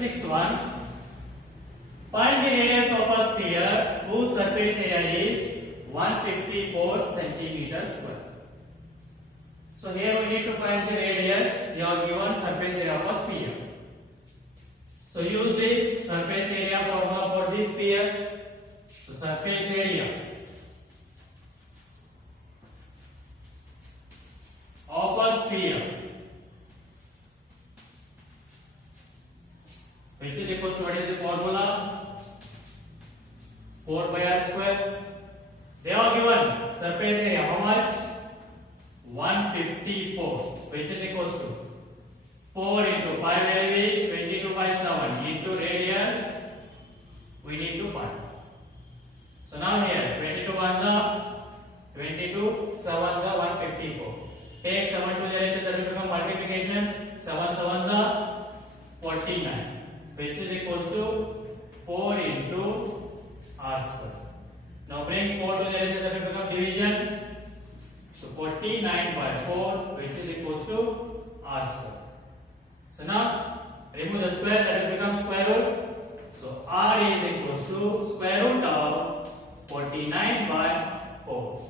sixth one. Find the radius of a sphere whose surface area is 154 centimeters square. So here we need to find the radius. You are given surface area of a sphere. So use the surface area formula for this sphere. So surface area of a sphere, which is equal to, what is the formula? 4 by r square. They are given surface area how much? 154, which is equal to 4 into 5 value is 22 by 7 into radius we need to find. So now here 22 ones are 22, 7s are 154. Take 7 to the radius, that will become multiplication. 7 7s are 49, which is equal to 4 into r square. Now bring 4 to the radius, that will become division. So 49 by 4, which is equal to r square. So now remove the square, that will become square root. So r is equal to square root of 49 by 4.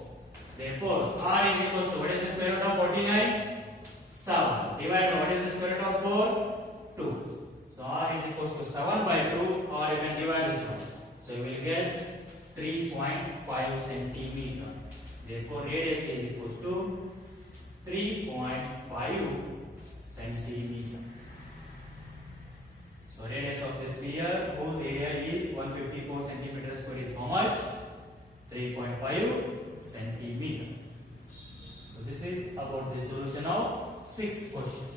Therefore r is equal to, what is the square root of 49? 7. Divide, what is the square root of 4? 2. So r is equal to 7 by 2, or you can divide this one. So you will get 3.5 centimeter. Therefore radius is equal to 3.5 centimeter. So radius of the sphere whose area is 154 centimeters square is how much? 3.5 centimeter. So this is about the solution of sixth question.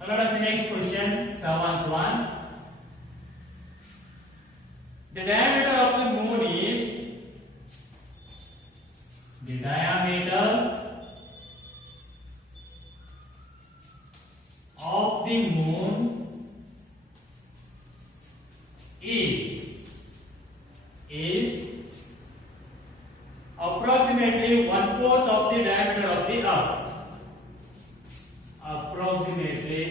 Now let us see next question, seventh one. The diameter of the moon is, the diameter of the moon is approximately 1/4 of the diameter of the earth. Approximately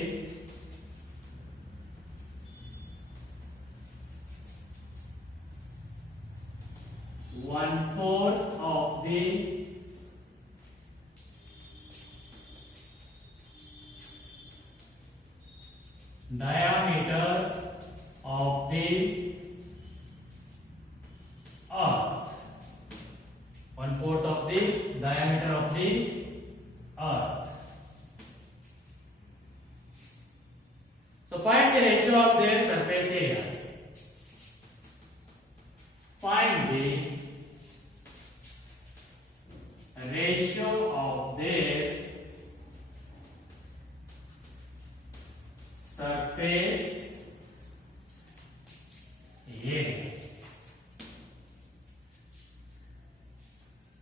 1/4 of the diameter of the earth. 1/4 of the diameter of the earth. So find the ratio of their surface areas. Find the ratio of their surface areas.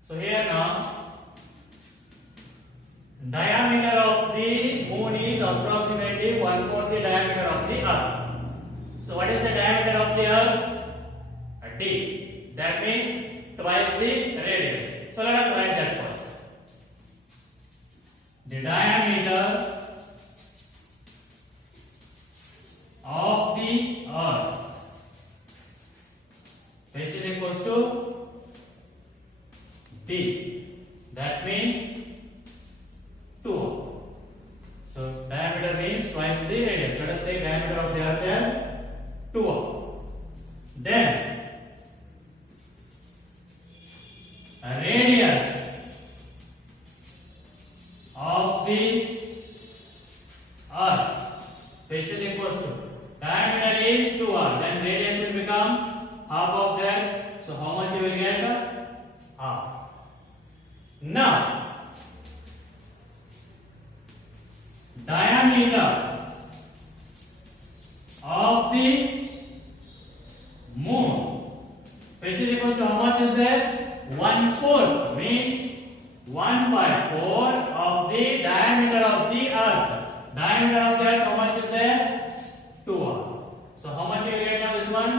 So here now, diameter of the moon is approximately 1/4 the diameter of the earth. So what is the diameter of the earth? D. That means twice the radius. So let us write that first. The diameter of the earth, which is equal to D. That means 2. So diameter means twice the radius. Let us take diameter of the earth as 2. Then radius of the earth, which is equal to, diameter is 2r, then radius will become half of that. So how much you will get? Half. Now diameter of the moon, which is equal to, how much is there? 1/4, means 1/4 of the diameter of the earth. Diameter of the earth, how much is there? 2r. So how much you will get now this one?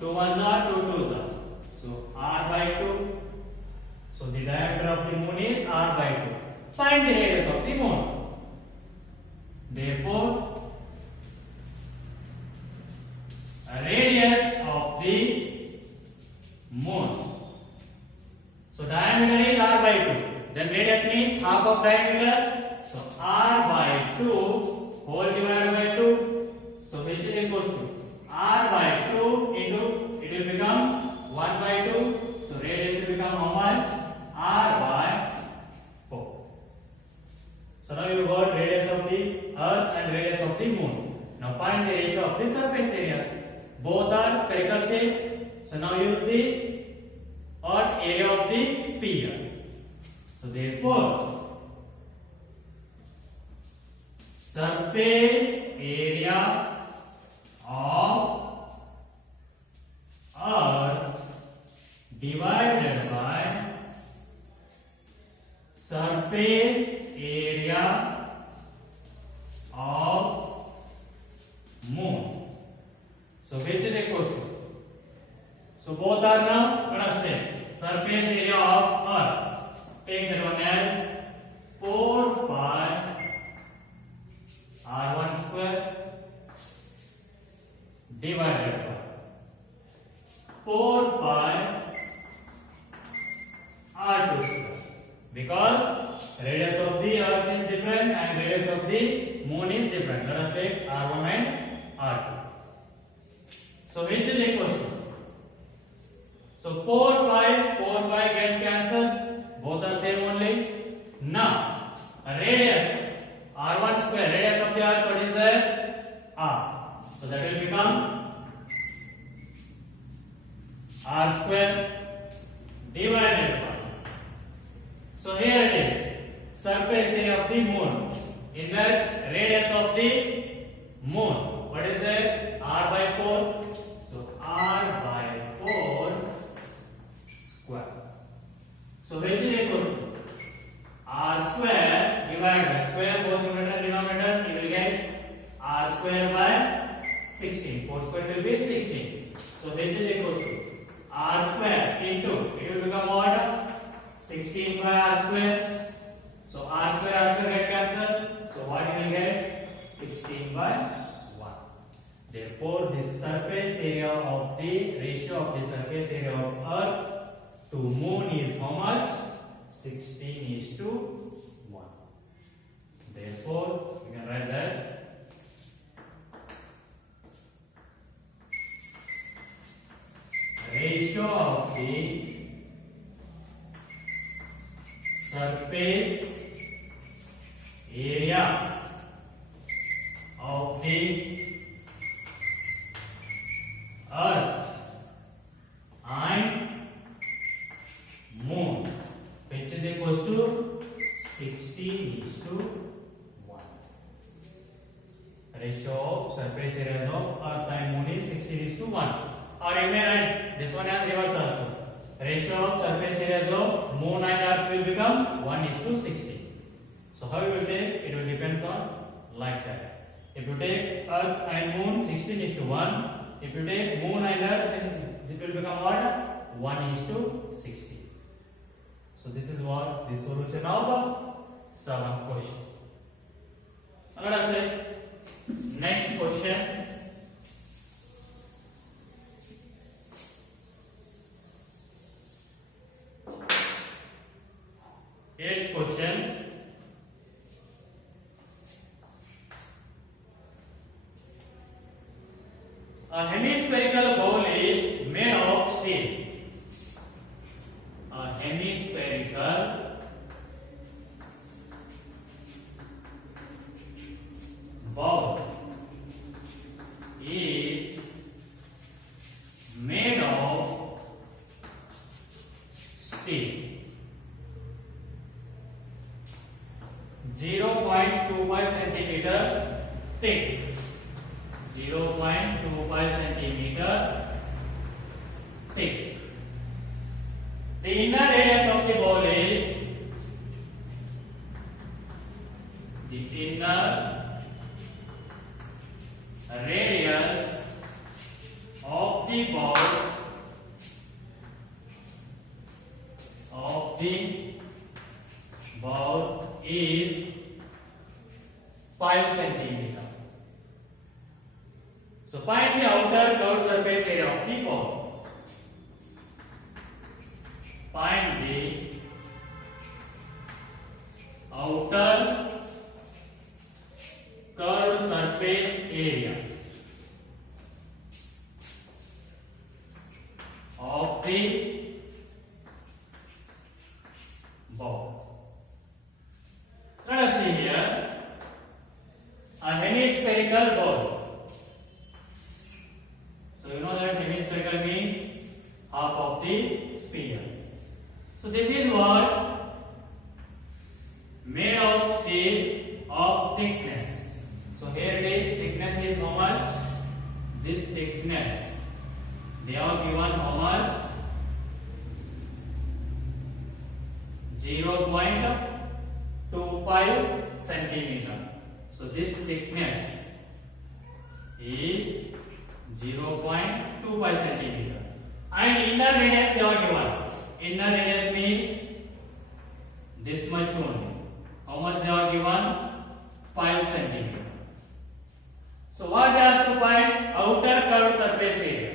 2 1s are 2 2s are. So r by 2. So the diameter of the moon is r by 2. Find the radius of the moon. Therefore Now find the ratio of the surface area. Both are spherical shape. So now use the odd area of the sphere. So therefore, surface area of Earth divided by surface area of Moon. So which is equal to? So both are now constant. Surface area of Earth. Take that one as 4 pi r1 square divided by 4 pi r2 square. Because radius of the Earth is different and radius of the Moon is different. Let us take r1 and r2. So which is equal to? So 4 pi get cancelled. Both are same only. Now radius r1 square, radius of the Earth, what is there? R. So that will become r square divided by. So here it is, surface area of the Moon. In that radius of the Moon, what is there? R by 4. So r by 4 square. So which is equal to r square divided by square, both numerator and denominator, you will get r square by 16. 4 square will be 16. So which is equal to r square into, it will become what? 16 by r square. So r square get cancelled. So what you will get? 16 by 1. Therefore, the surface area of the ratio of the surface area of Earth to Moon is how much? 16:1. Therefore, you can write that ratio of the surface areas of the Earth and Moon, which is equals to 16:1. Ratio of surface areas of Earth and Moon is 16:1. Or you may write this one as reverse also. Ratio of surface areas of Moon and Earth will become 1:60. So how you will take? It will depends on like that. If you take Earth and Moon 16:1, if you take Moon and Earth, then it will become what? 1:60. So this is what the solution of the 7th question. Let us say next question. Eighth question. A hemispherical bowl is made of steel. A hemispherical bowl is made of steel. 0.25 centimeter thick. 0.25 centimeter thick. The inner radius of the ball is is 5 centimeter. So find the outer curved surface area of the ball. Find the outer curved surface area of the ball. Let us see here a hemispherical ball. So this thickness is 0.25 centimeter. And inner radius they are given. Inner radius means this much only. How much they are given? 5 centimeter. So what they ask to find? Outer curved surface area.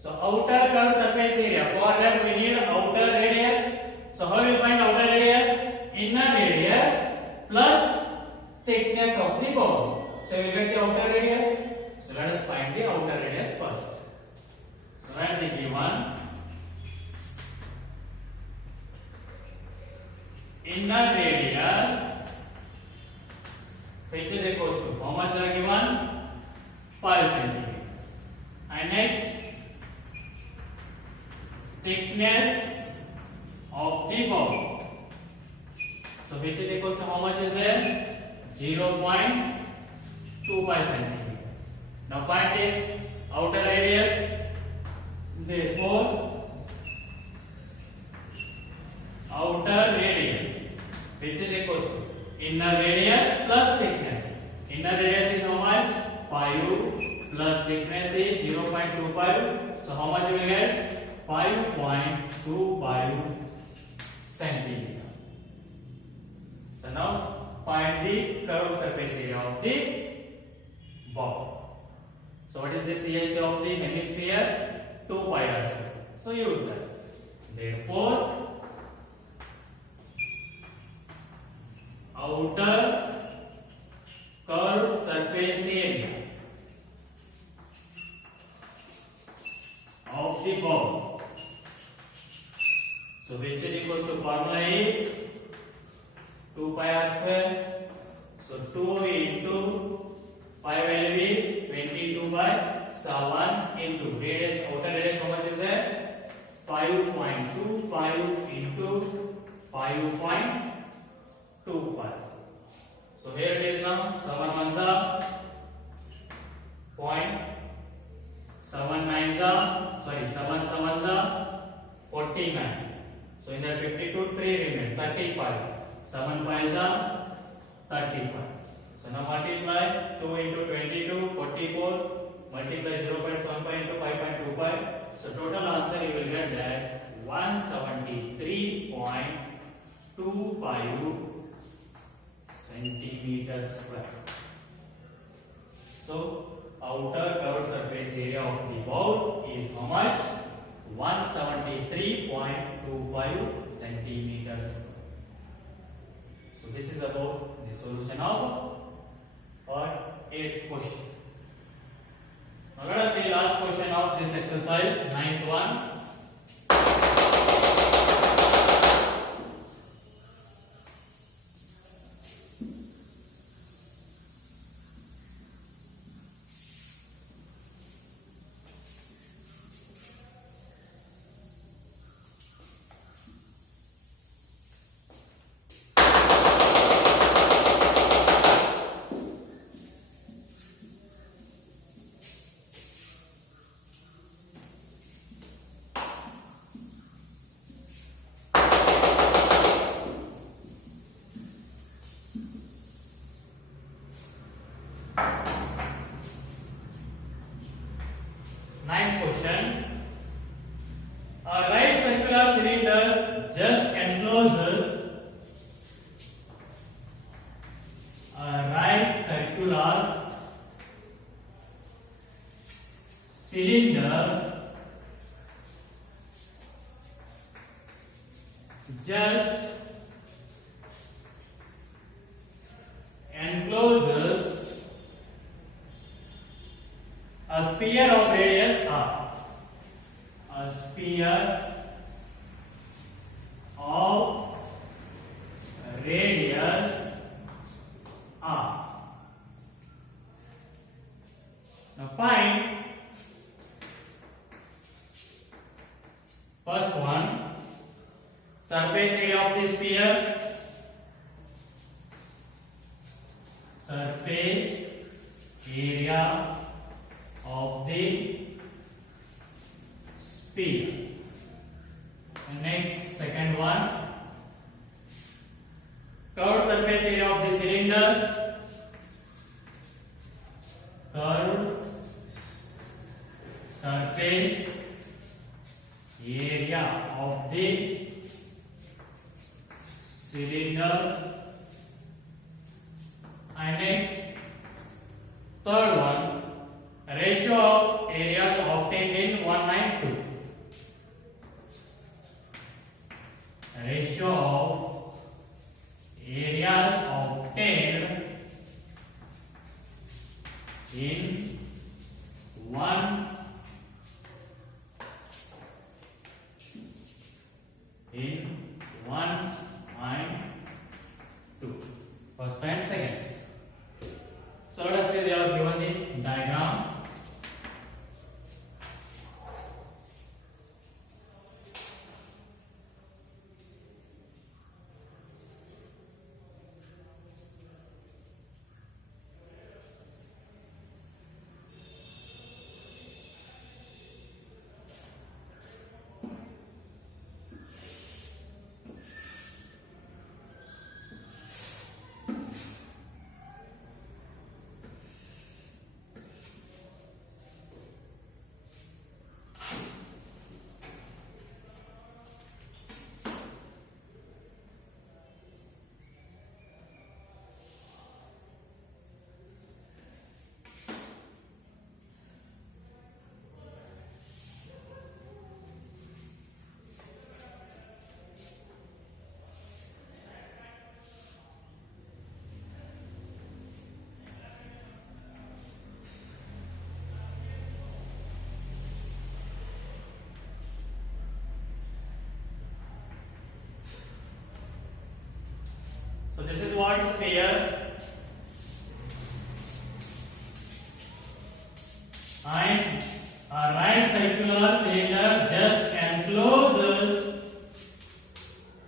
So outer curved surface area. For that we need outer radius. So how we find outer radius? Inner radius plus thickness of the bone. So we get the outer radius. So let us find the outer radius first. So let the given inner radius which is equal to how much they are given? 5 centimeter. And next thickness of the bone. So which is equal to how much is there? 0.25 centimeter. Now find the outer radius. Therefore outer radius which is equal to inner radius plus thickness. Inner radius is how much? 5 plus thickness is 0.25. So how much you will get? 5.25 centimeter. So now find the curved surface area of the ball. So what is the CSA of the hemisphere? 2 pi r square. So use that. Therefore outer curved surface area of the ball. So which is equal to formula is 2 pi r square. So 2 into pi value is 22 by 7 into radius. Outer radius how much is there? 5.25 into 5.25. So here it is now 7 1 the 0.79 the 7 7 the 49. So in that 52 3 remain 35. 7 5 the 35. So now multiply 2 into 22 44. Multiply 0.75 into 5.25. So total answer you will get that 173.25 centimeter square. So outer curved surface area of the ball is how much? 173.25 centimeters. So this is about the solution of part 8th question. Now let us see last question of this exercise, 9th one. Ninth question. A right circular cylinder just encloses a right circular cylinder just encloses a sphere of radius r. A sphere of radius r. Now find first one, surface area of the sphere. Surface area of the sphere. And next, second one, curved surface area of the cylinder. curved surface area of the cylinder. And next, third one, ratio of areas obtained in 192. Ratio of areas obtained in 1 and 2. First and second. So let us say they are given the diagram. So this is what sphere, and a right circular cylinder just encloses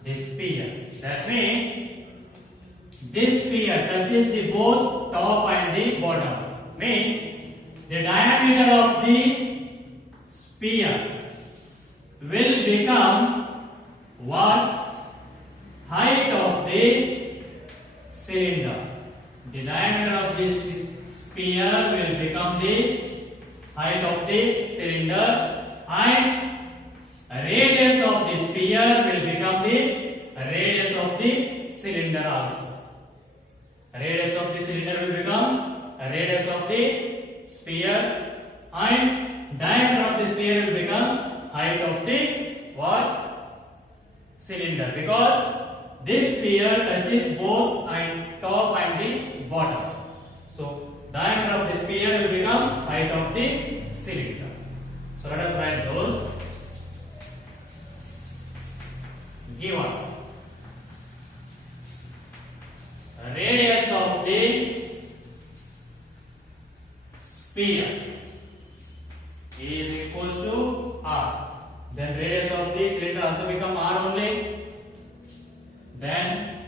the sphere. That means this sphere touches the both top and the bottom. Means the diameter of the sphere will become what? Height of the cylinder. The diameter of this sphere will become the height of the cylinder, and radius of the sphere will become the radius of the cylinder also. Radius of the cylinder will become radius of the sphere, and diameter of the sphere will become height of the what? Cylinder, because this sphere touches both and top and the bottom. So diameter of the sphere will become height of the cylinder. So let us write those. Given radius of the sphere is equals to r. Then radius of the cylinder also become r only. Then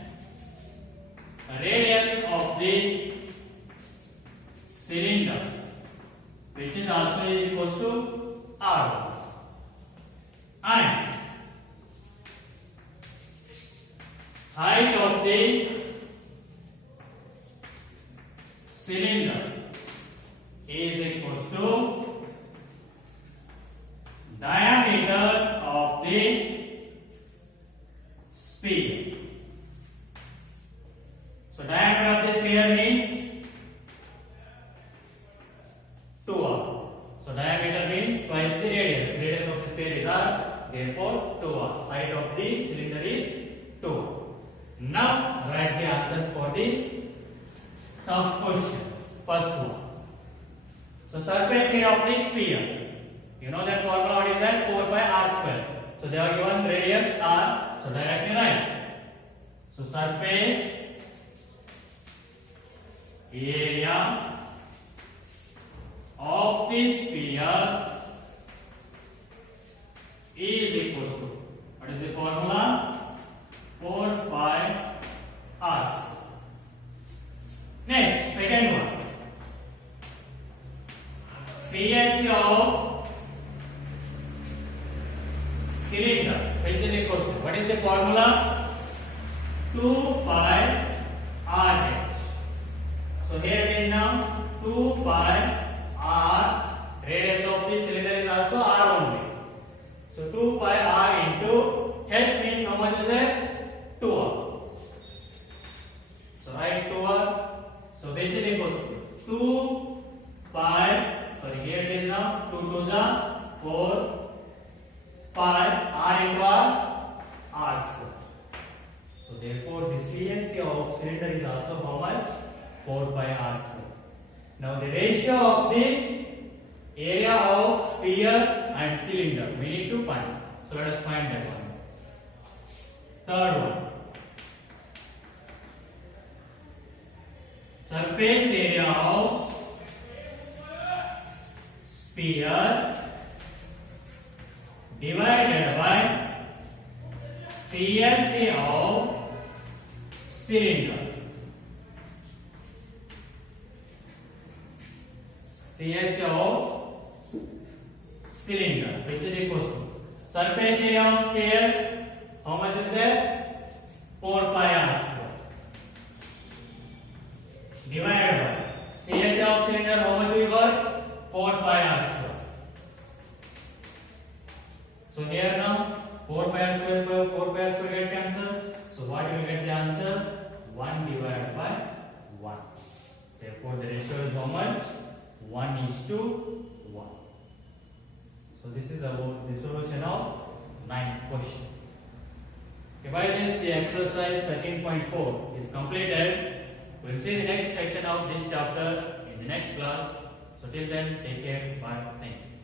radius of the cylinder, which is also is equals to r, and height of the cylinder is equals to diameter of the sphere. So diameter of the sphere means 2r. So diameter means twice the radius. Radius of the sphere is r. Therefore 2r. Height of the cylinder is 2r. Now write the answers for the sub questions. First one. So surface area of the sphere. You know that formula, what is that? 4 by r square. So they are given radius r. So directly write. So surface area of the sphere is equals to, what is the formula? 4 pi r. Next, second one. CSE of cylinder, which is equals to, what is the formula? 2 pi r h. So here it is now 2 pi Now the ratio of the area of sphere and cylinder we need to find. So let us find that one. Third one. Surface area of sphere divided by CSA of cylinder. CSA of cylinder, which is equal to surface area of sphere. How much is there? 4 pi r square. Divided by CSA of cylinder. How much we got? 4 pi r square. So here now 4 pi r square by 4 pi r square get cancelled. So what you will get the answer? 1 divided by 1. Therefore the ratio is how much? 1:1. So this is about the solution of 9th question. Okay, by this the exercise 13.4 is completed. We will see the next section of this chapter in the next class. So till then, take care. Bye. Thank you.